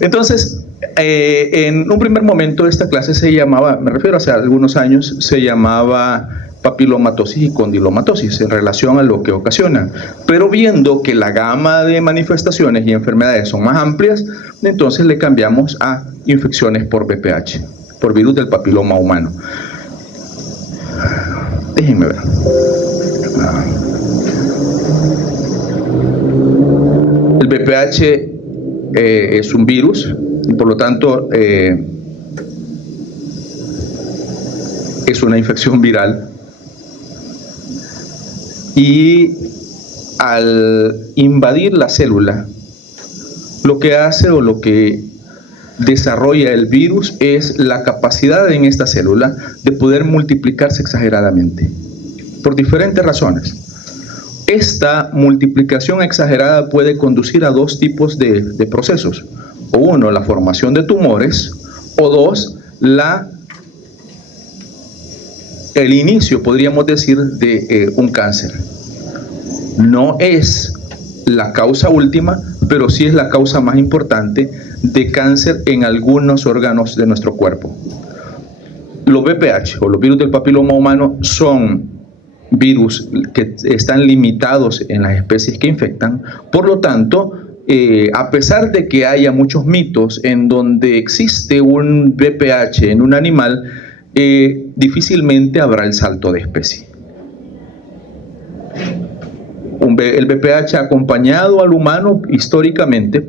Entonces, en un primer momento esta clase se llamaba, me refiero hace algunos años, se llamaba papilomatosis y condilomatosis en relación a lo que ocasiona. Pero viendo que la gama de manifestaciones y enfermedades son más amplias, entonces le cambiamos a infecciones por VPH, por virus del papiloma humano. Déjenme ver. El VPH es un virus y por lo tanto es una infección viral, y al invadir la célula, lo que hace o lo que desarrolla el virus es la capacidad en esta célula de poder multiplicarse exageradamente, por diferentes razones. Esta multiplicación exagerada puede conducir a dos tipos de procesos, o uno, la formación de tumores, o dos, el inicio, podríamos decir, de un cáncer. No es la causa última, pero sí es la causa más importante de cáncer en algunos órganos de nuestro cuerpo. Los VPH, o los virus del papiloma humano, son virus que están limitados en las especies que infectan. Por lo tanto, a pesar de que haya muchos mitos en donde existe un VPH en un animal, difícilmente habrá el salto de especie. El VPH ha acompañado al humano históricamente,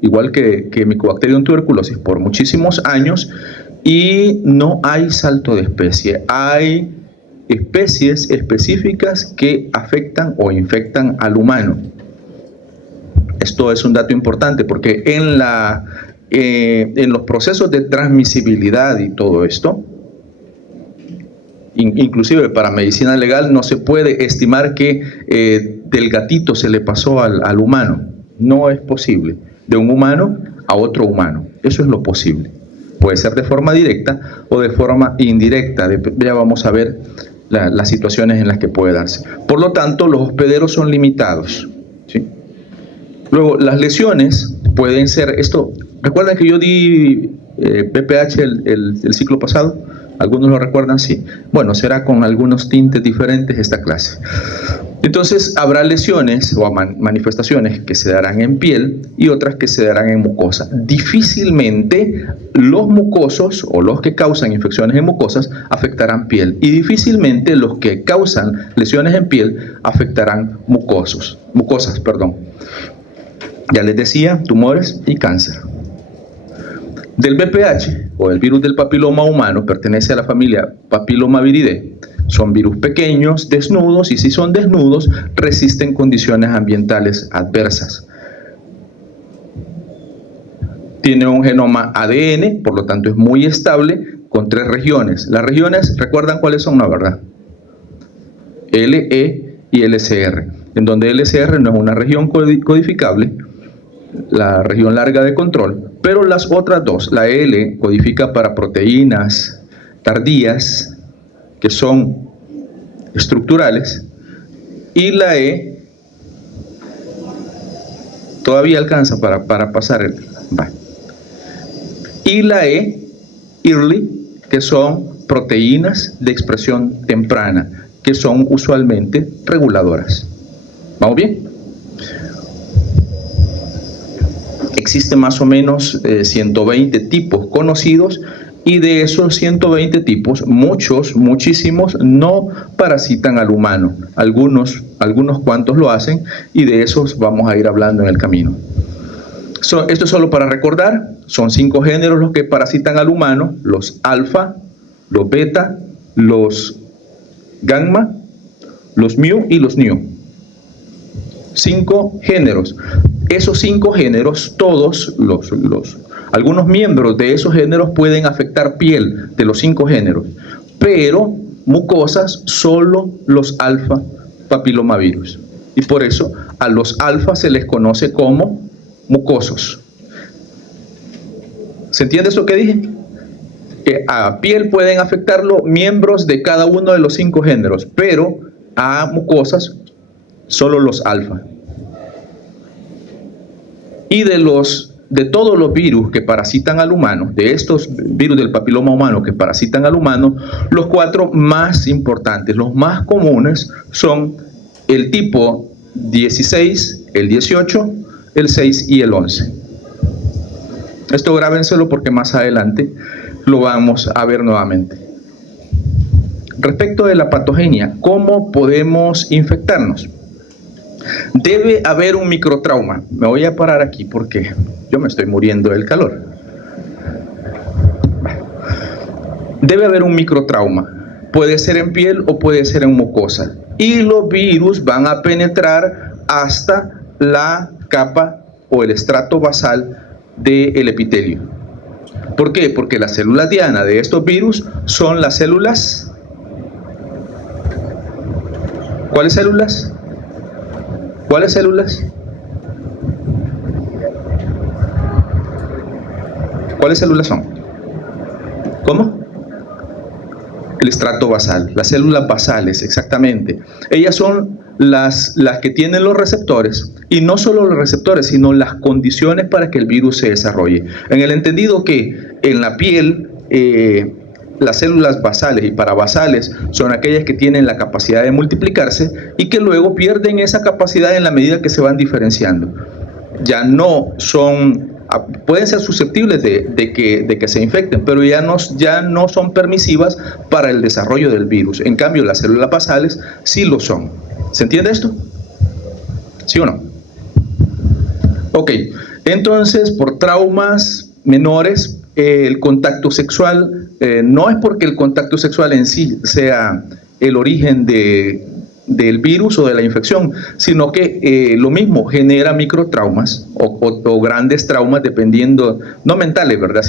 igual que Mycobacterium tuberculosis, por muchísimos años, y no hay salto de especie. Hay especies específicas que afectan o infectan al humano. Esto es un dato importante porque en los procesos de transmisibilidad y todo esto, inclusive para medicina legal, no se puede estimar que del gatito se le pasó al humano. No es posible. De un humano a otro humano. Eso es lo posible. Puede ser de forma directa o de forma indirecta. Ya vamos a ver las situaciones en las que puede darse. Por lo tanto, los hospederos son limitados, ¿sí? Luego, las lesiones pueden ser esto. ¿Recuerdan que yo di VPH el ciclo pasado? ¿Algunos lo recuerdan? Sí. Bueno, será con algunos tintes diferentes esta clase. Entonces, habrá lesiones o manifestaciones que se darán en piel y otras que se darán en mucosa. Difícilmente los mucosos o los que causan infecciones en mucosas afectarán piel, y difícilmente los que causan lesiones en piel afectarán mucosas. Ya les decía, tumores y cáncer. Del VPH, o el virus del papiloma humano, pertenece a la familia Papillomaviridae. Son virus pequeños, desnudos, y si son desnudos, resisten condiciones ambientales adversas. Tiene un genoma ADN, por lo tanto es muy estable, con 3 regiones. Las regiones, ¿recuerdan cuáles son? No, ¿verdad? LE y LCR, en donde LCR no es una región codificable, la región larga de control, pero las otras dos, la L codifica para proteínas tardías, que son estructurales, y la E todavía alcanza para pasar el... Vale. Y la early, que son proteínas de expresión temprana, que son usualmente reguladoras. ¿Vamos bien? Existen más o menos 120 tipos conocidos, y de esos 120 tipos, muchísimos no parasitan al humano. Algunos cuantos lo hacen, y de esos vamos a ir hablando en el camino. Esto es solo para recordar. Son 5 géneros los que parasitan al humano: los alfa, los beta, los gamma, los mu y los nu. 5 géneros. Esos 5 géneros, todos algunos miembros de esos géneros pueden afectar piel de los 5 géneros, pero mucosas solo los alfa papilomavirus. Y por eso a los alfa se les conoce como mucosos. ¿Se entiende eso que dije? Que a piel pueden afectarlo miembros de cada uno de los 5 géneros, pero a mucosas solo los alfa. Y de los de todos los virus que parasitan al humano, de estos virus del papiloma humano que parasitan al humano, los 4 más importantes, los más comunes, son el tipo 16, el 18, el 6 y el 11. Esto grábenselo porque más adelante lo vamos a ver nuevamente. Respecto de la patogenia, ¿cómo podemos infectarnos? Debe haber un microtrauma. Me voy a parar aquí porque yo me estoy muriendo del calor. Debe haber un microtrauma. Puede ser en piel o puede ser en mucosa. Y los virus van a penetrar hasta la capa o el estrato basal del epitelio. ¿Por qué? Porque las células diana de estos virus son las células. ¿Cuáles células? ¿Cuáles células? ¿Cuáles células son? ¿Cómo? El estrato basal, las células basales, exactamente. Ellas son las que tienen los receptores, y no solo los receptores, sino las condiciones para que el virus se desarrolle. En el entendido que en la piel, las células basales y parabasales son aquellas que tienen la capacidad de multiplicarse y que luego pierden esa capacidad en la medida que se van diferenciando. Ya no son, pueden ser susceptibles de que se infecten, pero ya no son permisivas para el desarrollo del virus. En cambio, las células basales sí lo son. ¿Se entiende esto? ¿Sí o no? Ok, entonces por traumas menores, el contacto sexual, no es porque el contacto sexual en sí sea el origen del virus o de la infección, sino que lo mismo genera microtraumas o grandes traumas, dependiendo, no mentales, ¿verdad?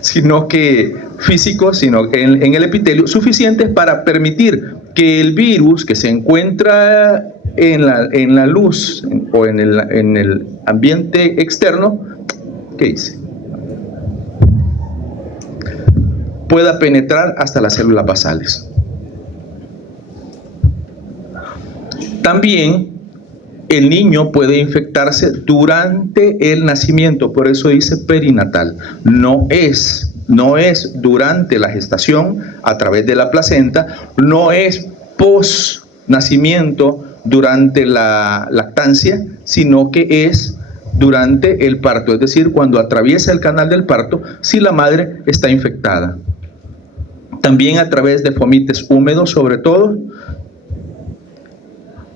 Sino que físicos, sino que en el epitelio, suficientes para permitir que el virus que se encuentra en la luz o en el ambiente externo, ¿qué dice?, pueda penetrar hasta las células basales. También el niño puede infectarse durante el nacimiento, por eso dice perinatal. No es durante la gestación a través de la placenta, no es post nacimiento durante la lactancia, sino que es durante el parto, es decir, cuando atraviesa el canal del parto, si la madre está infectada. También a través de fomites húmedos, sobre todo.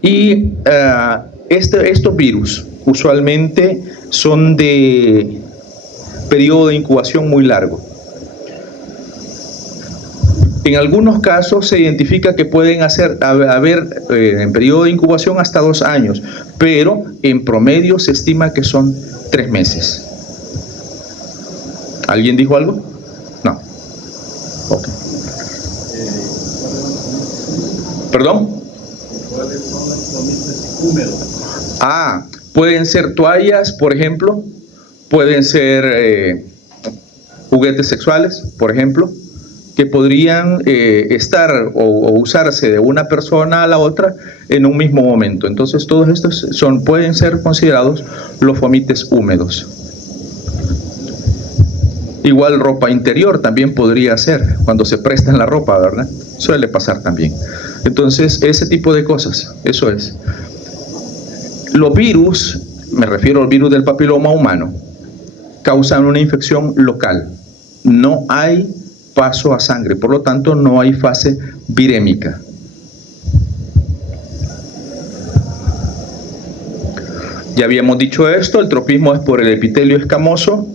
Y estos virus usualmente son de periodo de incubación muy largo. En algunos casos se identifica que pueden haber en periodo de incubación hasta 2 años, pero en promedio se estima que son 3 meses. ¿Alguien dijo algo? No. Ok. ¿Perdón? ¿Cuáles son los fomites húmedos? Pueden ser toallas, por ejemplo, pueden ser juguetes sexuales, por ejemplo, que podrían estar o usarse de una persona a la otra en un mismo momento. Entonces todos estos pueden ser considerados los fomites húmedos. Igual ropa interior también podría ser, cuando se presta en la ropa, ¿verdad? Suele pasar también. Entonces, ese tipo de cosas, eso es. Los virus, me refiero al virus del papiloma humano, causan una infección local. No hay paso a sangre, por lo tanto no hay fase virémica. Ya habíamos dicho esto, el tropismo es por el epitelio escamoso.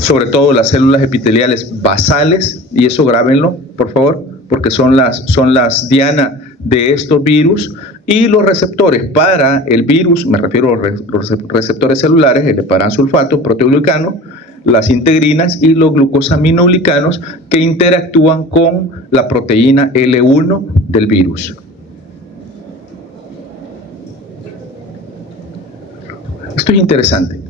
Sobre todo las células epiteliales basales, y eso grábenlo, por favor, porque son las diana de estos virus, y los receptores para el virus, me refiero a los receptores celulares, el heparansulfato, proteoglicano, las integrinas y los glucosaminoglicanos que interactúan con la proteína L1 del virus. Esto es interesante.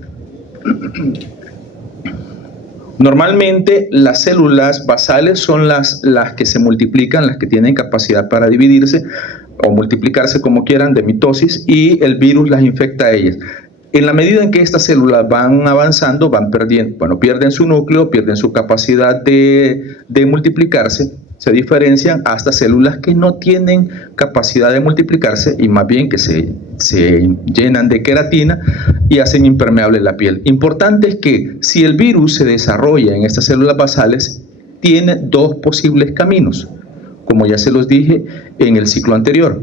Normalmente las células basales son las que se multiplican, las que tienen capacidad para dividirse, o multiplicarse como quieran, de mitosis, y el virus las infecta a ellas. En la medida en que estas células van avanzando, van perdiendo, bueno, pierden su núcleo, pierden su capacidad de multiplicarse, se diferencian hasta células que no tienen capacidad de multiplicarse y más bien que se llenan de queratina y hacen impermeable la piel. Importante es que si el virus se desarrolla en estas células basales, tiene dos posibles caminos, como ya se los dije en el ciclo anterior.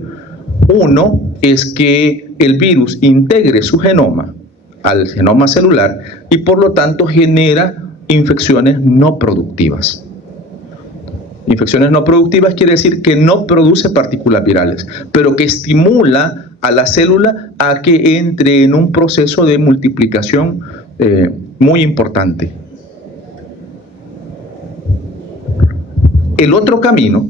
Uno es que el virus integre su genoma al genoma celular y por lo tanto genera infecciones no productivas. Infecciones no productivas quiere decir que no produce partículas virales, pero que estimula a la célula a que entre en un proceso de multiplicación muy importante. El otro camino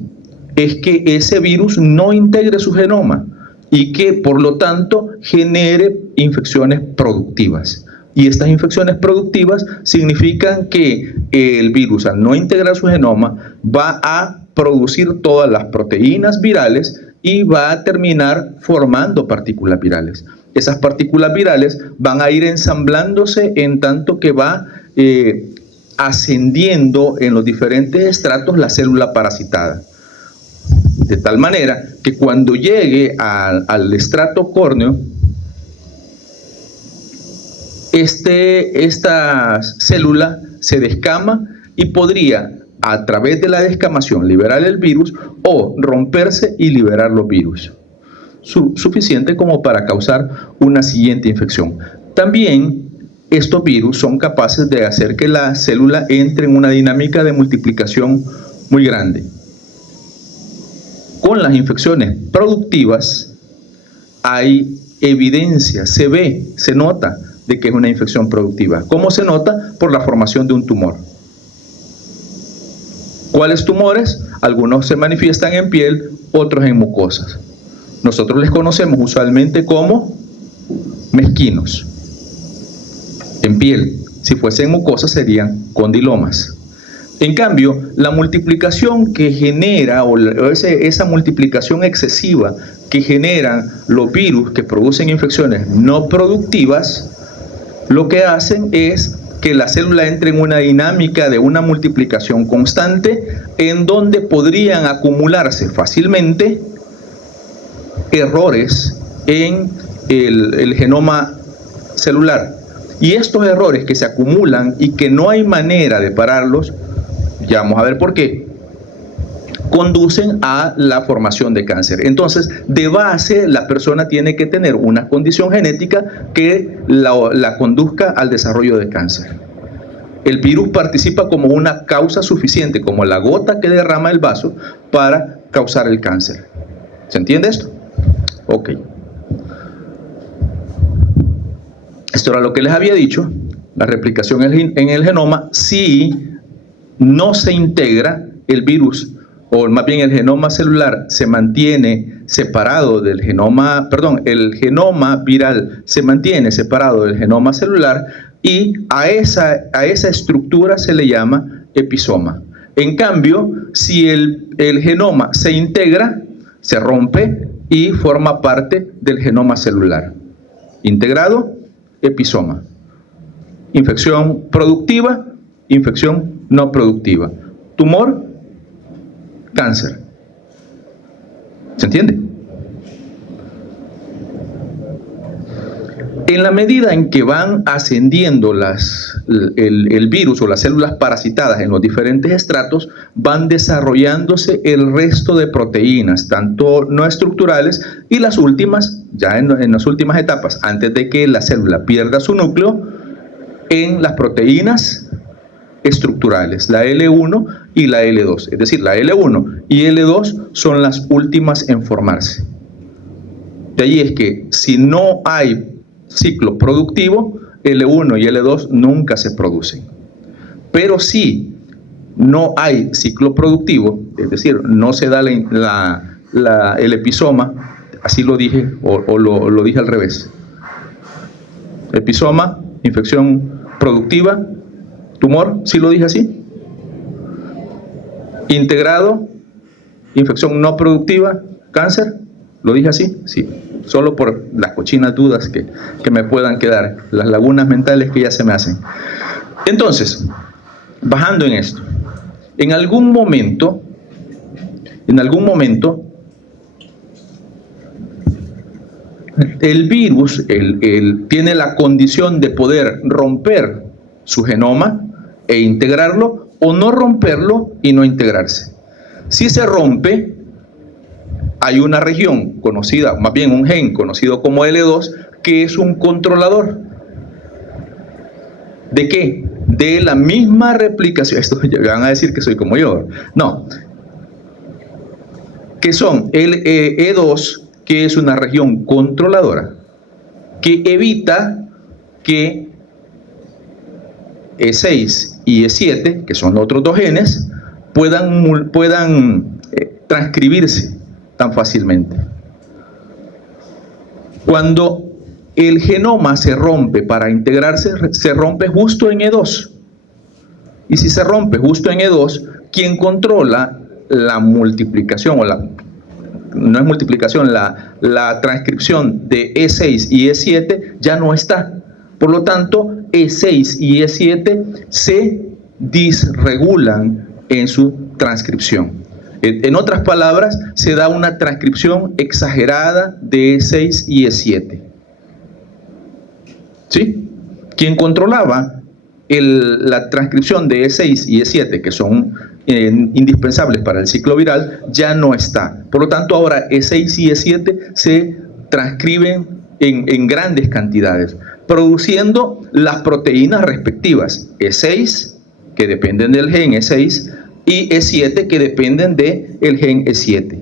es que ese virus no integre su genoma y que por lo tanto genere infecciones productivas. Y estas infecciones productivas significan que el virus, al no integrar su genoma, va a producir todas las proteínas virales y va a terminar formando partículas virales. Esas partículas virales van a ir ensamblándose en tanto que va ascendiendo en los diferentes estratos la célula parasitada. De tal manera que cuando llegue al estrato córneo, esta célula se descama y podría, a través de la descamación, liberar el virus o romperse y liberar los virus. Suficiente como para causar una siguiente infección. También estos virus son capaces de hacer que la célula entre en una dinámica de multiplicación muy grande. Con las infecciones productivas hay evidencia, se ve, se nota de que es una infección productiva. ¿Cómo se nota? Por la formación de un tumor. ¿Cuáles tumores? Algunos se manifiestan en piel, otros en mucosas. Nosotros les conocemos usualmente como mezquinos. En piel, si fuesen mucosas serían condilomas. En cambio, la multiplicación que genera, o esa multiplicación excesiva que generan los virus que producen infecciones no productivas, lo que hacen es que la célula entre en una dinámica de una multiplicación constante en donde podrían acumularse fácilmente errores en el genoma celular. Y estos errores que se acumulan y que no hay manera de pararlos, ya vamos a ver por qué, conducen a la formación de cáncer. Entonces, de base, la persona tiene que tener una condición genética que la conduzca al desarrollo de cáncer. El virus participa como una causa suficiente, como la gota que derrama el vaso, para causar el cáncer. ¿Se entiende esto? Ok. Esto era lo que les había dicho, la replicación en el genoma. Si no se integra el virus, o más bien el genoma celular se mantiene separado del genoma, el genoma viral se mantiene separado del genoma celular y a esa estructura se le llama episoma. En cambio, si el genoma se integra, se rompe y forma parte del genoma celular. Integrado, episoma. Infección productiva, infección no productiva. Tumor, cáncer. ¿Se entiende? En la medida en que van ascendiendo el virus o las células parasitadas en los diferentes estratos, van desarrollándose el resto de proteínas, tanto no estructurales y las últimas, ya en las últimas etapas, antes de que la célula pierda su núcleo, en las proteínas estructurales, la L1 y la L2. Es decir, la L1 y L2 son las últimas en formarse. De ahí es que si no hay ciclo productivo, L1 y L2 nunca se producen. Pero si no hay ciclo productivo, es decir, no se da el episoma, así lo dije, o lo dije al revés. Episoma, infección productiva, tumor, ¿sí lo dije así? Integrado, infección no productiva, cáncer, ¿Lo dije así? Sí. Solo por las cochinas dudas que me puedan quedar, las lagunas mentales que ya se me hacen. Entonces, bajando en esto, en algún momento, el virus tiene la condición de poder romper su genoma e integrarlo, o no romperlo y no integrarse. Si se rompe, hay una región conocida, más bien un gen conocido como L2, que es un controlador. ¿De qué? De la misma replicación. Esto me van a decir que soy como yo. No. Que son el E2, que es una región controladora, que evita que E6 y E7, que son los otros dos genes, puedan transcribirse tan fácilmente. Cuando el genoma se rompe para integrarse, se rompe justo en E2. Y si se rompe justo en E2, quien controla la multiplicación, no es multiplicación, la transcripción de E6 y E7 ya no está. Por lo tanto, E6 y E7 se disregulan en su transcripción. En otras palabras, se da una transcripción exagerada de E6 y E7. ¿Sí? Quien controlaba la transcripción de E6 y E7, que son indispensables para el ciclo viral, ya no está. Por lo tanto, ahora E6 y E7 se transcriben en grandes cantidades, produciendo las proteínas respectivas, E6, que dependen del gen E6, y E7, que dependen del gen E7.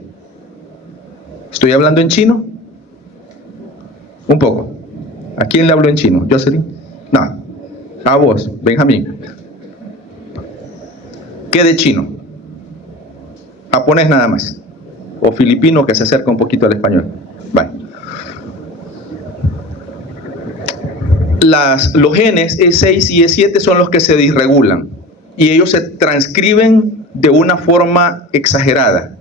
¿Estoy hablando en chino? Un poco. ¿A quién le hablo en chino? ¿Jocelyn? No. A vos, Benjamín. ¿Qué de chino? Japonés nada más. O filipino, que se acerca un poquito al español. Vale. Los genes E6 y E7 son los que se disregulan. Y ellos se transcriben de una forma exagerada.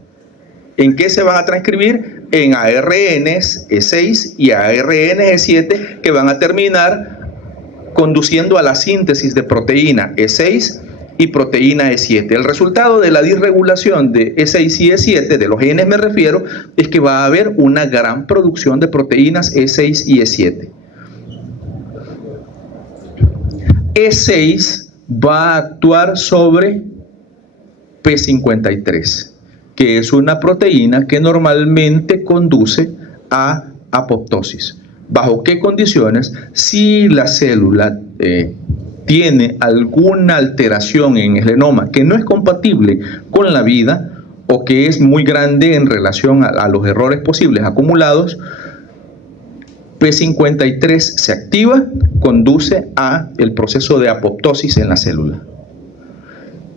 ¿En qué se van a transcribir? En ARNs E6 y ARNs E7, que van a terminar conduciendo a la síntesis de proteína E6 y proteína E7. El resultado de la disregulación de E6 y E7, de los genes me refiero, es que va a haber una gran producción de proteínas E6 y E7. E6 va a actuar sobre P53, que es una proteína que normalmente conduce a apoptosis. ¿Bajo qué condiciones? Si la célula tiene alguna alteración en el genoma que no es compatible con la vida o que es muy grande en relación a los errores posibles acumulados, P53 se activa, conduce a el proceso de apoptosis en la célula.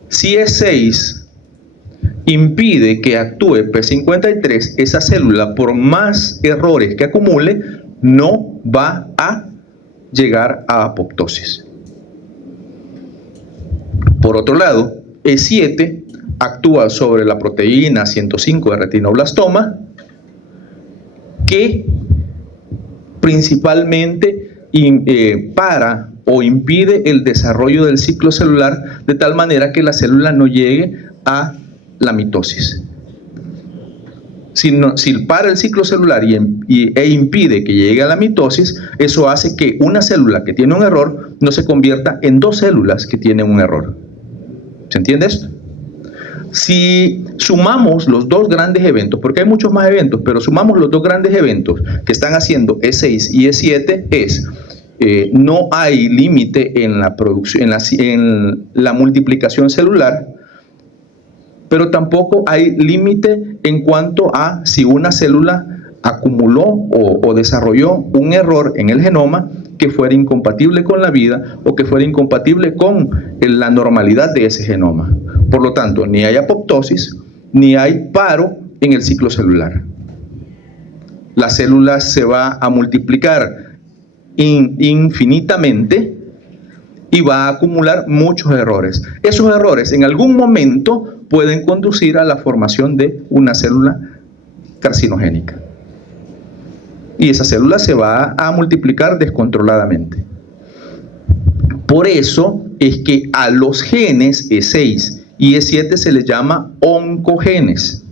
Si E6 impide que actúe P53, esa célula, por más errores que acumule, no va a llegar a apoptosis. Por otro lado, E7 actúa sobre la proteína 105 de retinoblastoma, que principalmente para o impide el desarrollo del ciclo celular, de tal manera que la célula no llegue a la mitosis. Si para el ciclo celular e impide que llegue a la mitosis, eso hace que una célula que tiene un error no se convierta en dos células que tienen un error. ¿Se entiende esto? Si sumamos los dos grandes eventos, porque hay muchos más eventos, pero sumamos los dos grandes eventos que están haciendo E6 y E7, no hay límite en la producción, en la multiplicación celular, pero tampoco hay límite en cuanto a si una célula acumuló o desarrolló un error en el genoma que fuera incompatible con la vida o que fuera incompatible con la normalidad de ese genoma. Por lo tanto, ni hay apoptosis, ni hay paro en el ciclo celular. La célula se va a multiplicar infinitamente y va a acumular muchos errores. Esos errores en algún momento pueden conducir a la formación de una célula carcinogénica. y esa célula se va a multiplicar descontroladamente. Por eso es que a los genes E6 y E7 se les llama oncogenes.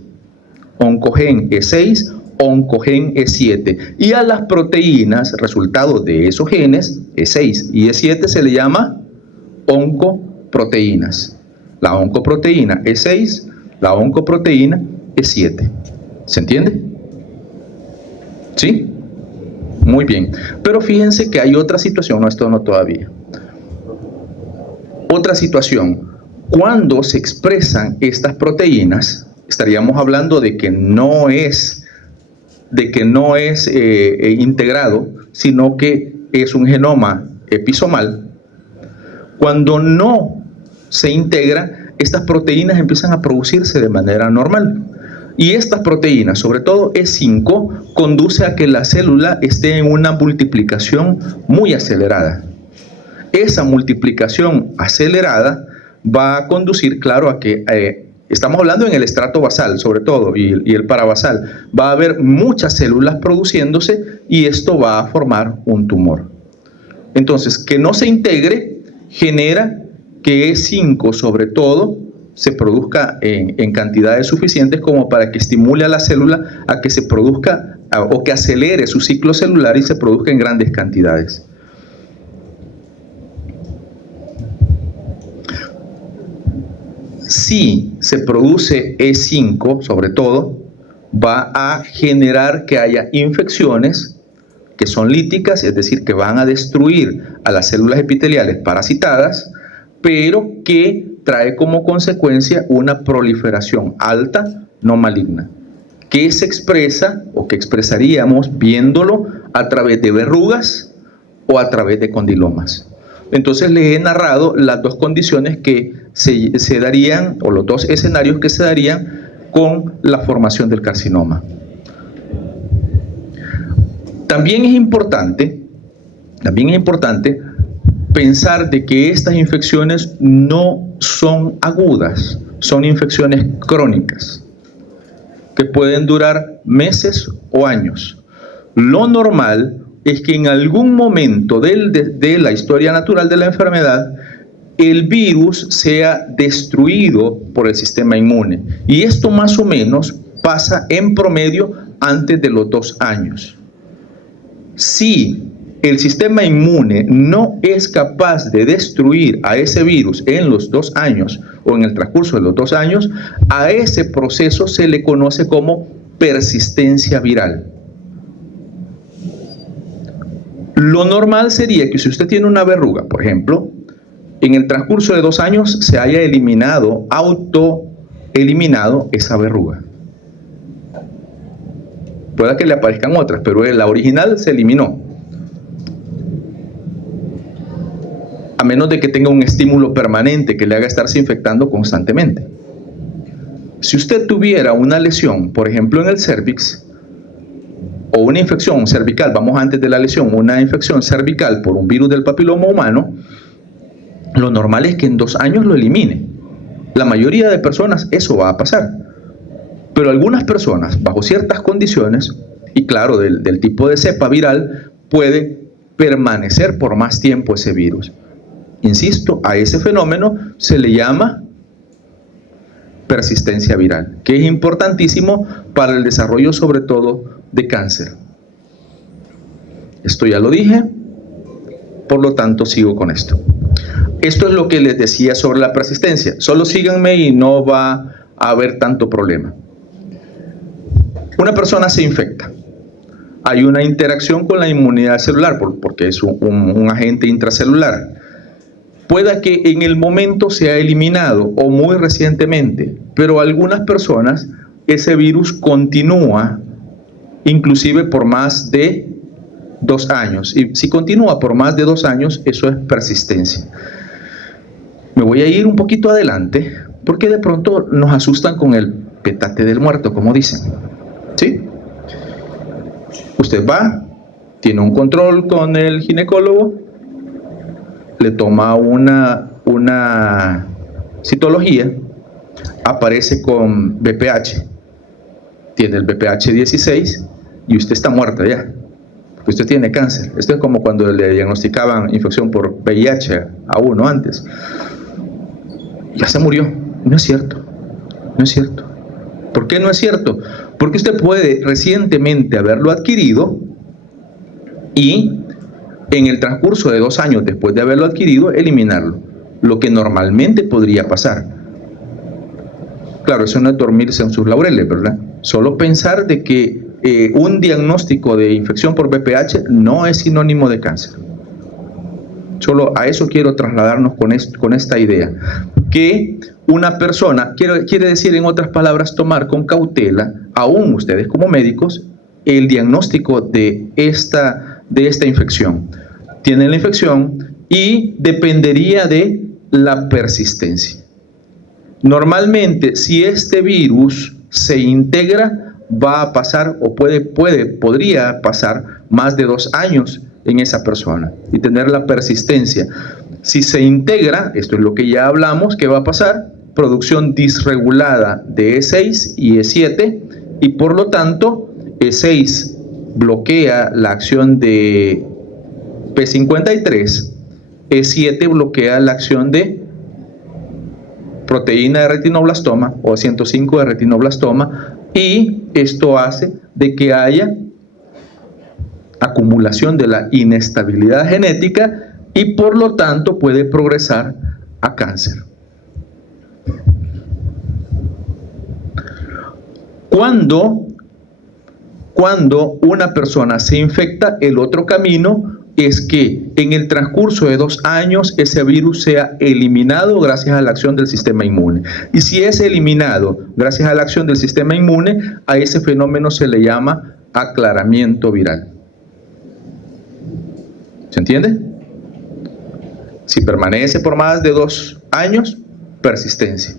Oncogen E6, oncogen E7. Y a las proteínas, resultado de esos genes, E6 y E7, se le llama oncoproteínas. La oncoproteína E6, la oncoproteína E7. ¿Se entiende? ¿Sí? Muy bien. Pero fíjense que hay otra situación, no, esto no todavía. Otra situación, cuando se expresan estas proteínas, estaríamos hablando de que no es integrado, sino que es un genoma episomal. Cuando no se integra, estas proteínas empiezan a producirse de manera normal. Y estas proteínas, sobre todo E5, conduce a que la célula esté en una multiplicación muy acelerada. Esa multiplicación acelerada va a conducir, claro, a que, estamos hablando en el estrato basal sobre todo y el parabasal, va a haber muchas células produciéndose y esto va a formar un tumor. Entonces, que no se integre genera que E5 sobre todo se produzca en cantidades suficientes como para que estimule a la célula a que se produzca o que acelere su ciclo celular y se produzca en grandes cantidades. Si se produce E5, sobre todo, va a generar que haya infecciones que son líticas, es decir, que van a destruir a las células epiteliales parasitadas, pero que trae como consecuencia una proliferación alta no maligna, que se expresa o que expresaríamos viéndolo a través de verrugas o a través de condilomas. Entonces les he narrado las dos condiciones que se darían, o los dos escenarios que se darían con la formación del carcinoma. También es importante pensar de que estas infecciones no son agudas, son infecciones crónicas, que pueden durar meses o años. Lo normal es que en algún momento de la historia natural de la enfermedad, el virus sea destruido por el sistema inmune. Y esto más o menos pasa en promedio antes de los 2 años. Si el sistema inmune no es capaz de destruir a ese virus en los 2 años o en el transcurso de los 2 años, a ese proceso se le conoce como persistencia viral. Lo normal sería que si usted tiene una verruga, por ejemplo, en el transcurso de 2 años se haya autoeliminado esa verruga. Pueda que le aparezcan otras, pero la original se eliminó. A menos de que tenga un estímulo permanente que le haga estarse infectando constantemente. Si usted tuviera una lesión, por ejemplo en el cérvix, o una infección cervical, vamos antes de la lesión, una infección cervical por un virus del papiloma humano, lo normal es que en 2 años lo elimine. La mayoría de personas eso va a pasar. Pero algunas personas, bajo ciertas condiciones, y claro, del tipo de cepa viral, puede permanecer por más tiempo ese virus. Insisto, a ese fenómeno se le llama persistencia viral, que es importantísimo para el desarrollo sobre todo de cáncer. Esto ya lo dije, por lo tanto sigo con esto. Esto es lo que les decía sobre la persistencia. Solo síganme y no va a haber tanto problema. Una persona se infecta. Hay una interacción con la inmunidad celular porque es un agente intracelular. Pueda que en el momento sea eliminado o muy recientemente, pero algunas personas ese virus continúa inclusive por más de 2 años. Y si continúa por más de 2 años, eso es persistencia. Me voy a ir un poquito adelante porque de pronto nos asustan con el petate del muerto, como dicen. ¿Sí? Usted va, tiene un control con el ginecólogo, le toma una citología, aparece con BPH, tiene el BPH 16 y usted está muerta ya. que usted tiene cáncer. Esto es como cuando le diagnosticaban infección por VIH a uno antes. Ya se murió. No es cierto. No es cierto. ¿Por qué no es cierto? Porque usted puede recientemente haberlo adquirido y en el transcurso de 2 años después de haberlo adquirido, eliminarlo. Lo que normalmente podría pasar. Claro, eso no es dormirse en sus laureles, ¿verdad? Solo pensar de que un diagnóstico de infección por VPH no es sinónimo de cáncer. Solo a eso quiero trasladarnos con esta idea. Que una persona, quiere decir en otras palabras, tomar con cautela, aún ustedes como médicos, el diagnóstico de esta infección. Tienen la infección y dependería de la persistencia. Normalmente, si este virus se integra, va a pasar o podría pasar más de 2 años en esa persona y tener la persistencia. Si se integra, esto es lo que ya hablamos, ¿qué va a pasar? Producción disregulada de E6 y E7 y por lo tanto E6 bloquea la acción de P53, E7 bloquea la acción de proteína de retinoblastoma o 105 de retinoblastoma y esto hace de que haya acumulación de la inestabilidad genética y por lo tanto puede progresar a cáncer. Cuando una persona se infecta, el otro camino es que en el transcurso de 2 años ese virus sea eliminado gracias a la acción del sistema inmune. Y si es eliminado gracias a la acción del sistema inmune, a ese fenómeno se le llama aclaramiento viral. ¿Se entiende? Si permanece por más de 2 años, persistencia.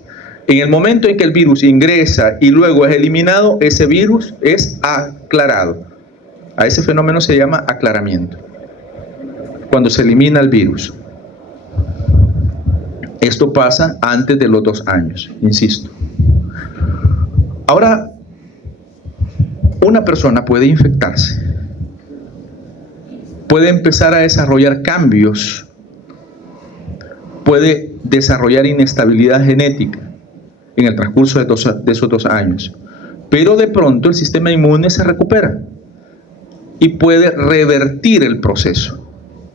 En el momento en que el virus ingresa y luego es eliminado, ese virus es aclarado. A ese fenómeno se llama aclaramiento. Cuando se elimina el virus. Esto pasa antes de los 2 años, insisto. Ahora, una persona puede infectarse. Puede empezar a desarrollar cambios. Puede desarrollar inestabilidad genética en el transcurso de esos 2 años. Pero de pronto el sistema inmune se recupera y puede revertir el proceso.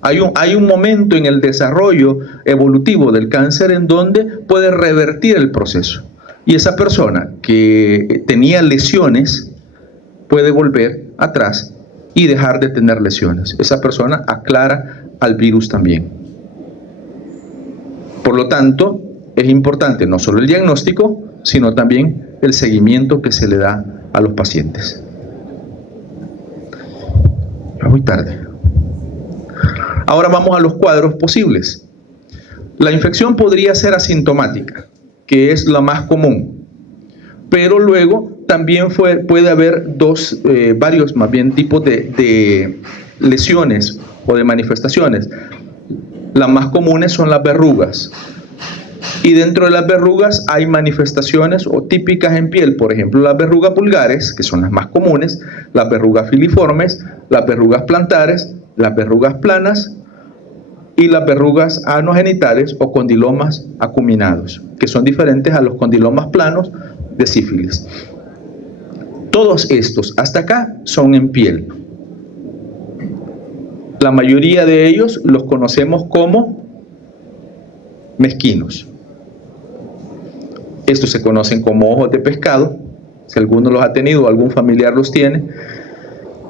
Hay un momento en el desarrollo evolutivo del cáncer en donde puede revertir el proceso. Y esa persona que tenía lesiones puede volver atrás y dejar de tener lesiones. Esa persona aclara al virus también. Por lo tanto, es importante no solo el diagnóstico, sino también el seguimiento que se le da a los pacientes. Ya voy tarde. Ahora vamos a los cuadros posibles. La infección podría ser asintomática, que es la más común, pero luego también puede haber varios más bien tipos de lesiones o de manifestaciones. Las más comunes son las verrugas. Y dentro de las verrugas hay manifestaciones o típicas en piel, por ejemplo las verrugas vulgares, que son las más comunes, las verrugas filiformes, las verrugas plantares, las verrugas planas y las verrugas anogenitales o condilomas acuminados, que son diferentes a los condilomas planos de sífilis. Todos estos hasta acá son en piel. La mayoría de ellos los conocemos como mezquinos. Estos se conocen como ojos de pescado, si alguno los ha tenido o algún familiar los tiene.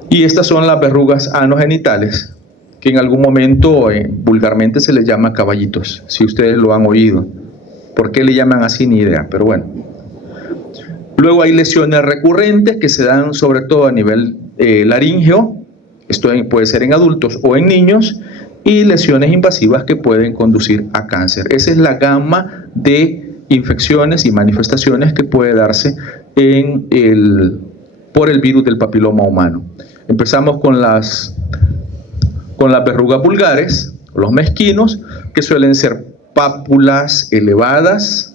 Y estas son las verrugas anogenitales, que en algún momento vulgarmente se les llama caballitos, si ustedes lo han oído. ¿Por qué le llaman así? Ni idea, pero bueno. Luego hay lesiones recurrentes que se dan sobre todo a nivel laríngeo, esto puede ser en adultos o en niños, y lesiones invasivas que pueden conducir a cáncer. Esa es la gama de infecciones y manifestaciones que puede darse por el virus del papiloma humano. Empezamos con las verrugas vulgares, los mezquinos, que suelen ser pápulas elevadas,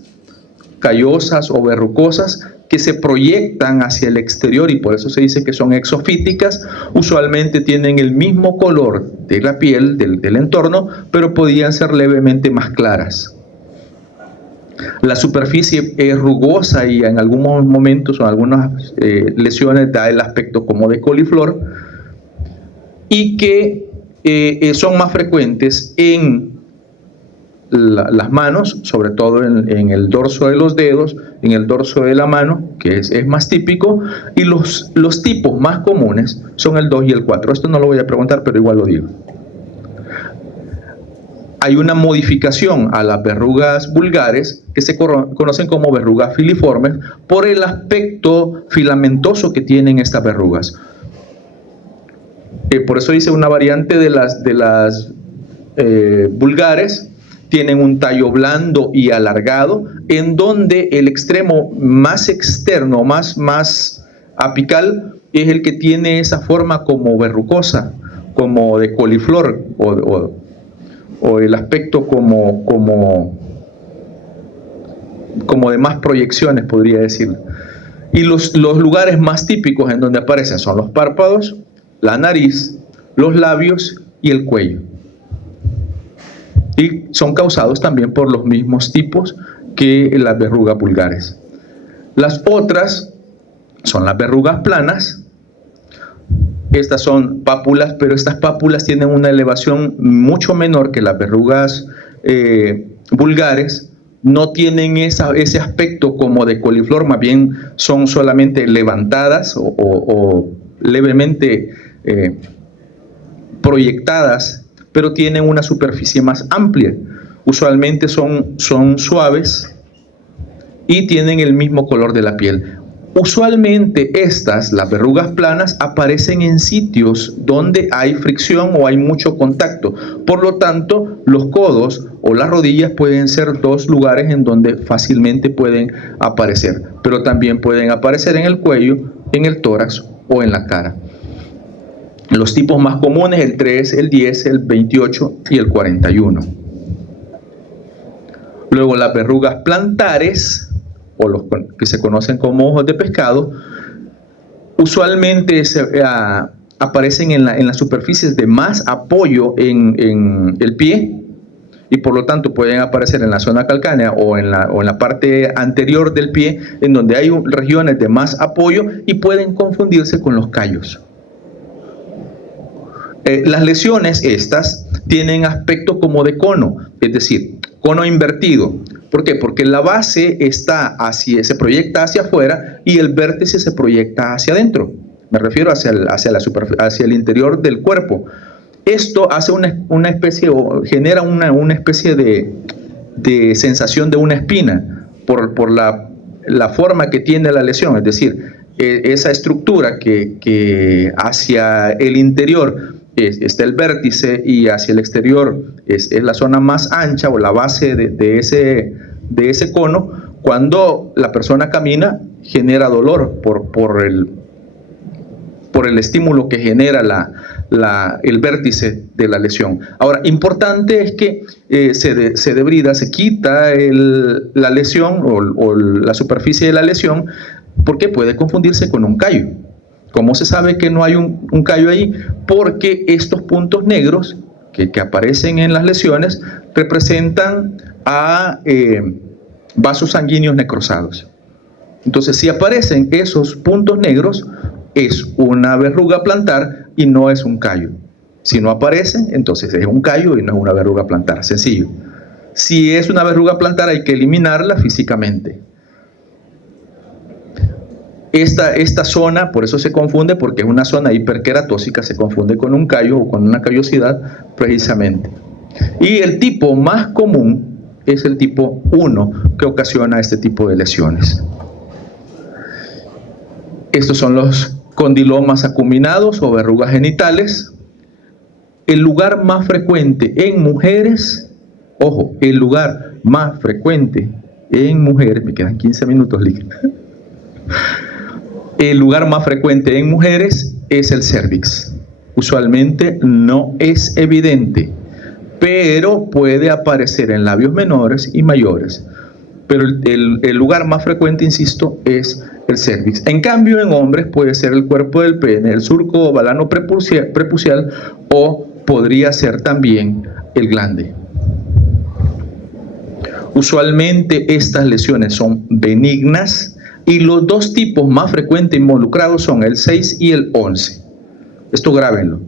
callosas o verrucosas, que se proyectan hacia el exterior y por eso se dice que son exofíticas, usualmente tienen el mismo color de la piel, del entorno, pero podían ser levemente más claras. La superficie es rugosa y en algunos momentos o en algunas lesiones da el aspecto como de coliflor, y que son más frecuentes en las manos, sobre todo en el dorso de los dedos, en el dorso de la mano, que es más típico, y los tipos más comunes son el 2 y el 4. Esto no lo voy a preguntar, pero igual lo digo. Hay una modificación a las verrugas vulgares que se conocen como verrugas filiformes por el aspecto filamentoso que tienen estas verrugas. Por eso dice una variante de las vulgares, tienen un tallo blando y alargado, en donde el extremo más externo, más apical, es el que tiene esa forma como verrucosa, como de coliflor, o el aspecto como de más proyecciones, podría decir. Y los lugares más típicos en donde aparecen son los párpados, la nariz, los labios y el cuello. Y son causados también por los mismos tipos que las verrugas vulgares. Las otras son las verrugas planas. Estas son pápulas, pero estas pápulas tienen una elevación mucho menor que las verrugas vulgares. No tienen ese aspecto como de coliflor, más bien son solamente levantadas o levemente proyectadas, pero tienen una superficie más amplia. Usualmente son suaves y tienen el mismo color de la piel. Usualmente las verrugas planas, aparecen en sitios donde hay fricción o hay mucho contacto. Por lo tanto, los codos o las rodillas pueden ser dos lugares en donde fácilmente pueden aparecer, pero también pueden aparecer en el cuello, en el tórax o en la cara. Los tipos más comunes, el 3, el 10, el 28 y el 41. Luego las verrugas plantares, o los que se conocen como ojos de pescado, usualmente aparecen en las superficies de más apoyo en el pie, y por lo tanto pueden aparecer en la zona calcánea o en la parte anterior del pie, en donde hay regiones de más apoyo, y pueden confundirse con los callos. Las lesiones estas tienen aspecto como de cono, es decir, cono invertido. ¿Por qué? Porque la base se proyecta hacia afuera y el vértice se proyecta hacia adentro. Me refiero hacia el interior del cuerpo. Esto hace una especie, o genera una especie de sensación de una espina por la forma que tiene la lesión. Es decir, esa estructura que hacia el interior está el vértice y hacia el exterior es la zona más ancha o la base de ese cono. Cuando la persona camina, genera dolor por el estímulo que genera el vértice de la lesión. Ahora, importante es que se debrida, se quita la lesión o la superficie de la lesión, porque puede confundirse con un callo. ¿Cómo se sabe que no hay un callo ahí? Porque estos puntos negros que aparecen en las lesiones representan a vasos sanguíneos necrosados. Entonces, si aparecen esos puntos negros, es una verruga plantar y no es un callo. Si no aparecen, entonces es un callo y no es una verruga plantar. Sencillo. Si es una verruga plantar, hay que eliminarla físicamente. Esta zona, por eso se confunde, porque es una zona hiperqueratósica, se confunde con un callo o con una callosidad precisamente. Y el tipo más común es el tipo 1, que ocasiona este tipo de lesiones. Estos son los condilomas acuminados o verrugas genitales. El lugar más frecuente en mujeres, ojo, el lugar más frecuente en mujeres, me quedan 15 minutos, Lick. El lugar más frecuente en mujeres es el cérvix. Usualmente no es evidente, pero puede aparecer en labios menores y mayores. Pero el lugar más frecuente, insisto, es el cervix. En cambio, en hombres puede ser el cuerpo del pene, el surco ovalano prepucial o podría ser también el glande. Usualmente estas lesiones son benignas y los dos tipos más frecuentes involucrados son el 6 y el 11. Esto grábenlo,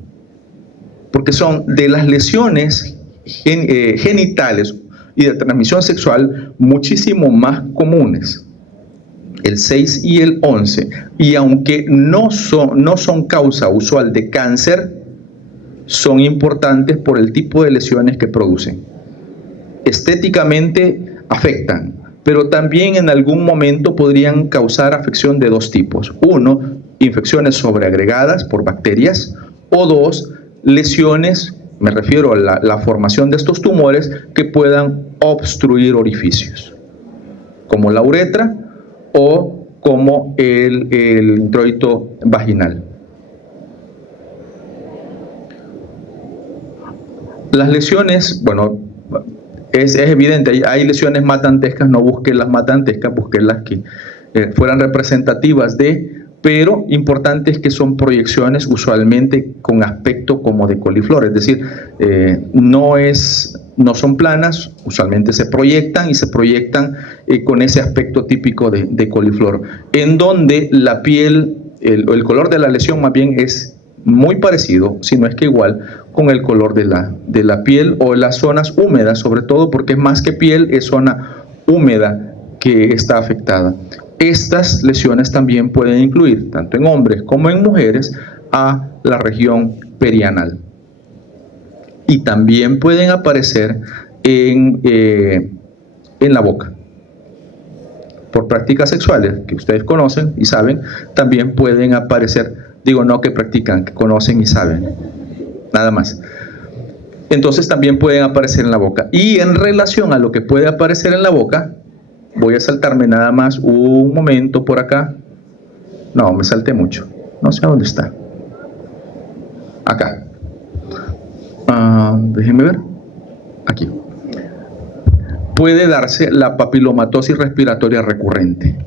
porque son de las lesiones genitales y de transmisión sexual muchísimo más comunes, el 6 y el 11, y aunque no son causa usual de cáncer, son importantes por el tipo de lesiones que producen. Estéticamente afectan, pero también en algún momento podrían causar afección de dos tipos. Uno, infecciones sobreagregadas por bacterias, o dos, lesiones, me refiero a la formación de estos tumores que puedan obstruir orificios, como la uretra o como el introito vaginal. Las lesiones, bueno, es evidente, hay lesiones más dantescas, no busquen las más dantescas, busquen las que fueran representativas de, pero importante es que son proyecciones usualmente con aspecto como de coliflor, es decir, no son planas, usualmente se proyectan con ese aspecto típico de coliflor, en donde la piel, el color de la lesión más bien es muy parecido, si no es que igual, con el color de la piel o las zonas húmedas, sobre todo porque más que piel es zona húmeda que está afectada. Estas lesiones también pueden incluir, tanto en hombres como en mujeres, a la región perianal. Y también pueden aparecer en la boca. Por prácticas sexuales que ustedes conocen y saben, también pueden aparecer, digo no que practican, que conocen y saben, nada más. Entonces también pueden aparecer en la boca. Y en relación a lo que puede aparecer en la boca, voy a saltarme nada más un momento por acá. No, me salté mucho. No sé a dónde está. Acá. Déjenme ver. Aquí. Puede darse la papilomatosis respiratoria recurrente.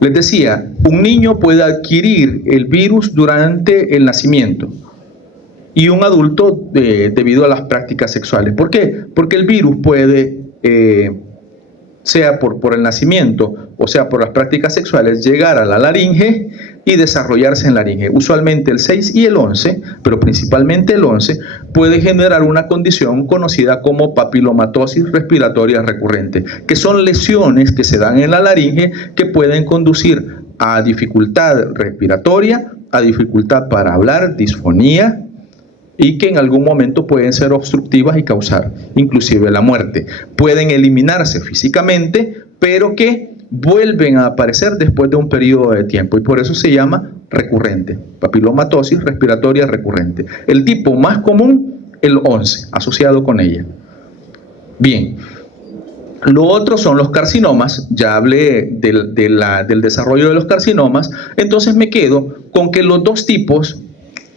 Les decía, un niño puede adquirir el virus durante el nacimiento y un adulto debido a las prácticas sexuales. ¿Por qué? Porque el virus puede, sea por el nacimiento o sea por las prácticas sexuales, llegar a la laringe y desarrollarse en laringe. Usualmente el 6 y el 11, pero principalmente el 11, puede generar una condición conocida como papilomatosis respiratoria recurrente, que son lesiones que se dan en la laringe que pueden conducir a dificultad respiratoria, a dificultad para hablar, disfonía, y que en algún momento pueden ser obstructivas y causar inclusive la muerte. Pueden eliminarse físicamente, pero que vuelven a aparecer después de un periodo de tiempo, y por eso se llama recurrente, papilomatosis respiratoria recurrente. El tipo más común, el 11, asociado con ella. Bien, lo otro son los carcinomas. Ya hablé del desarrollo de los carcinomas, entonces me quedo con que los dos tipos.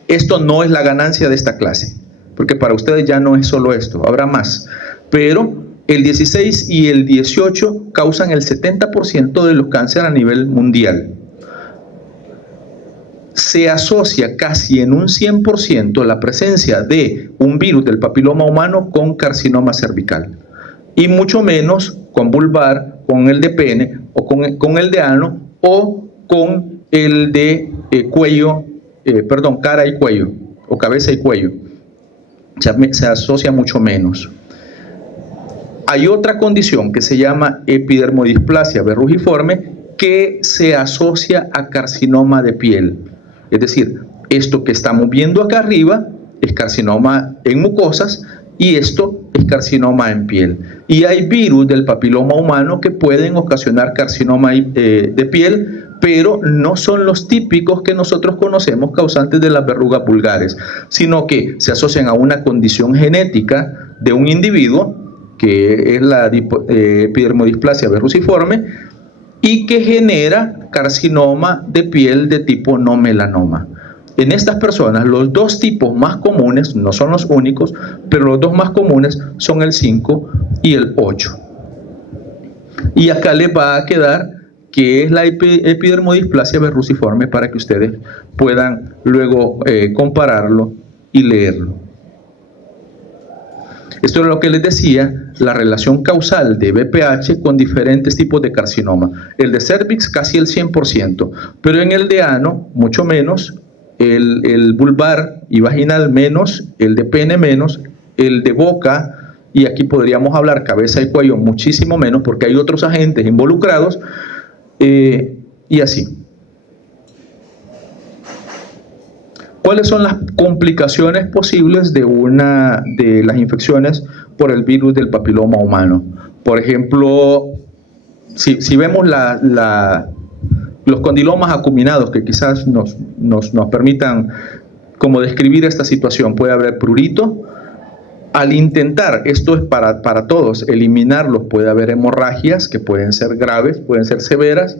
Esto no es la ganancia de esta clase, porque para ustedes ya no es solo esto, habrá más. Pero el 16 y el 18 causan el 70% de los cánceres a nivel mundial. Se asocia casi en un 100% la presencia de un virus del papiloma humano con carcinoma cervical. Y mucho menos con vulvar, con el de pene, o con el de ano, o con el de cuello, cara y cuello, o cabeza y cuello. Se asocia mucho menos. Hay otra condición que se llama epidermodisplasia verrugiforme, que se asocia a carcinoma de piel. Es decir, esto que estamos viendo acá arriba es carcinoma en mucosas y esto es carcinoma en piel. Y hay virus del papiloma humano que pueden ocasionar carcinoma de piel, pero no son los típicos que nosotros conocemos causantes de las verrugas vulgares, sino que se asocian a una condición genética de un individuo, que es la epidermodisplasia verruciforme, y que genera carcinoma de piel de tipo no melanoma. En estas personas, los dos tipos más comunes, no son los únicos, pero los dos más comunes son el 5 y el 8. Y acá les va a quedar que es la epidermodisplasia verruciforme, para que ustedes puedan luego compararlo y leerlo. Esto es lo que les decía, la relación causal de BPH con diferentes tipos de carcinoma. El de cervix casi el 100%, pero en el de ano mucho menos, el vulvar y vaginal menos, el de pene menos, el de boca, y aquí podríamos hablar cabeza y cuello muchísimo menos, porque hay otros agentes involucrados, y así. ¿Cuáles son las complicaciones posibles de las infecciones por el virus del papiloma humano? Por ejemplo, si vemos los condilomas acuminados, que quizás nos permitan como describir esta situación, puede haber prurito. Al intentar, esto es para todos, eliminarlos, puede haber hemorragias que pueden ser graves, pueden ser severas.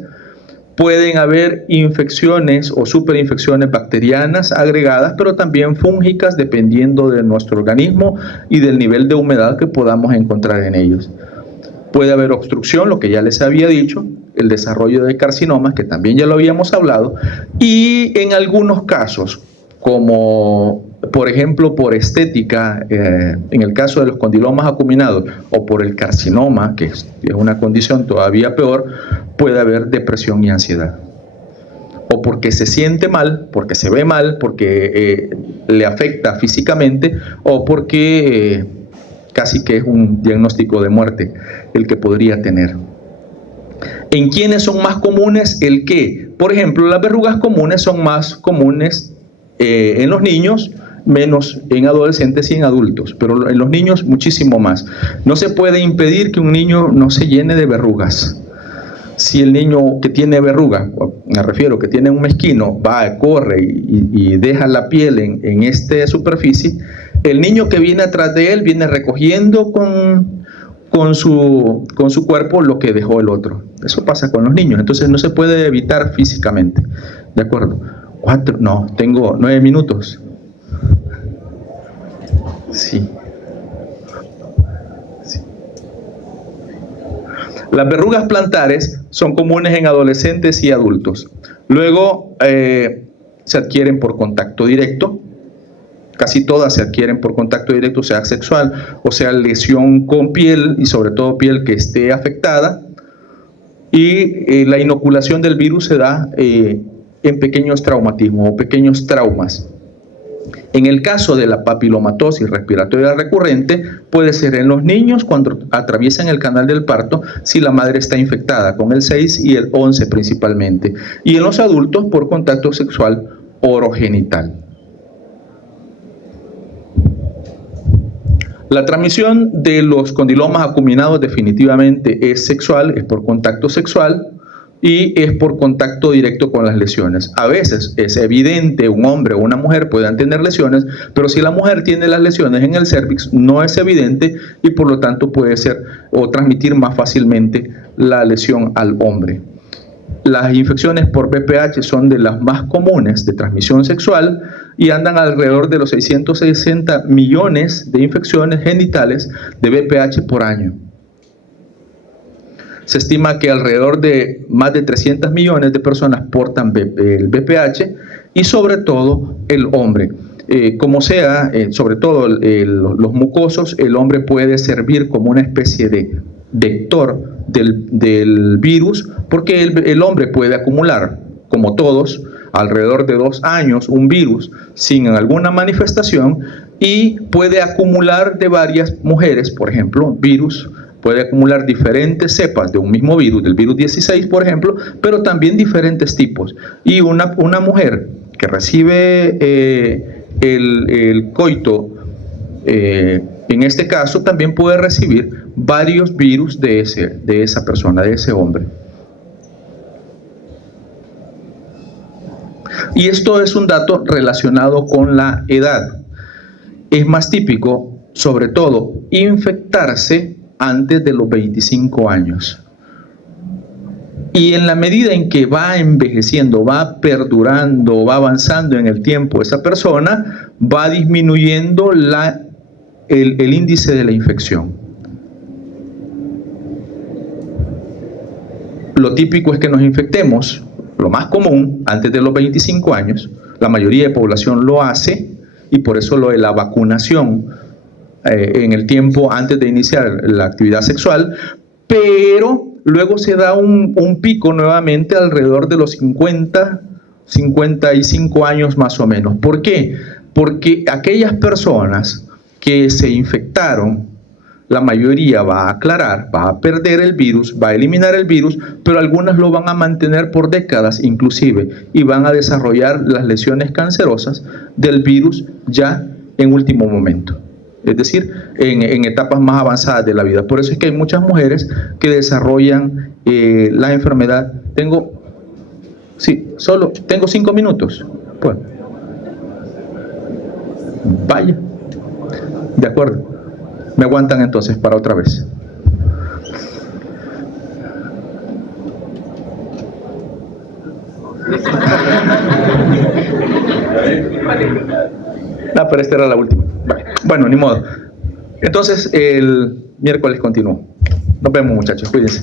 Pueden haber infecciones o superinfecciones bacterianas agregadas, pero también fúngicas, dependiendo de nuestro organismo y del nivel de humedad que podamos encontrar en ellos. Puede haber obstrucción, lo que ya les había dicho, el desarrollo de carcinomas, que también ya lo habíamos hablado, y en algunos casos, como por ejemplo por estética, en el caso de los condilomas acuminados, o por el carcinoma, que es una condición todavía peor, puede haber depresión y ansiedad. O porque se siente mal, porque se ve mal, porque le afecta físicamente, o porque casi que es un diagnóstico de muerte el que podría tener. ¿En quiénes son más comunes el qué? Por ejemplo, las verrugas comunes son más comunes en los niños, menos en adolescentes y en adultos, pero en los niños muchísimo más. No se puede impedir que un niño no se llene de verrugas. Si el niño que tiene verruga, me refiero que tiene un mezquino, va, corre y deja la piel en esta superficie, el niño que viene atrás de él viene recogiendo con su cuerpo lo que dejó el otro. Eso pasa con los niños, entonces no se puede evitar físicamente. ¿De acuerdo? Tengo 9 minutos. Sí. Las verrugas plantares son comunes en adolescentes y adultos. Luego se adquieren por contacto directo. Casi todas se adquieren por contacto directo, sea sexual o sea lesión con piel, y sobre todo piel que esté afectada. Y la inoculación del virus se da en pequeños traumatismos o pequeños traumas. En el caso de la papilomatosis respiratoria recurrente, puede ser en los niños cuando atraviesan el canal del parto, si la madre está infectada con el 6 y el 11 principalmente, y en los adultos por contacto sexual orogenital. La transmisión de los condilomas acuminados definitivamente es sexual, es por contacto sexual, y es por contacto directo con las lesiones. A veces es evidente, un hombre o una mujer puedan tener lesiones, pero si la mujer tiene las lesiones en el cérvix no es evidente, y por lo tanto puede ser o transmitir más fácilmente la lesión al hombre. Las infecciones por BPH son de las más comunes de transmisión sexual y andan alrededor de los 660 millones de infecciones genitales de BPH por año. Se estima que alrededor de más de 300 millones de personas portan el BPH, y sobre todo el hombre. Como sea, sobre todo los mucosos, el hombre puede servir como una especie de vector del virus, porque el hombre puede acumular, como todos, alrededor de 2 años un virus sin alguna manifestación, y puede acumular de varias mujeres, por ejemplo, virus. Puede acumular diferentes cepas de un mismo virus, del virus 16, por ejemplo, pero también diferentes tipos. Y una mujer que recibe el coito, en este caso, también puede recibir varios virus de esa persona, de ese hombre. Y esto es un dato relacionado con la edad. Es más típico, sobre todo, infectarse antes de los 25 años. Y en la medida en que va envejeciendo, va perdurando, va avanzando en el tiempo esa persona, va disminuyendo el índice de la infección. lo típico es que nos infectemos, lo más común, antes de los 25 años. La mayoría de población lo hace, y por eso lo de la vacunación en el tiempo antes de iniciar la actividad sexual, pero luego se da un pico nuevamente alrededor de los 50, 55 años más o menos. ¿Por qué? Porque aquellas personas que se infectaron, la mayoría va a aclarar, va a perder el virus, va a eliminar el virus, pero algunas lo van a mantener por décadas inclusive, y van a desarrollar las lesiones cancerosas del virus ya en último momento. Es decir, en etapas más avanzadas de la vida. Por eso es que hay muchas mujeres que desarrollan la enfermedad. Tengo 5 minutos. Pues, vaya. De acuerdo. Me aguantan entonces para otra vez. No, pero esta era la última. Bueno, ni modo. Entonces, el miércoles continúo. Nos vemos, muchachos. Cuídense.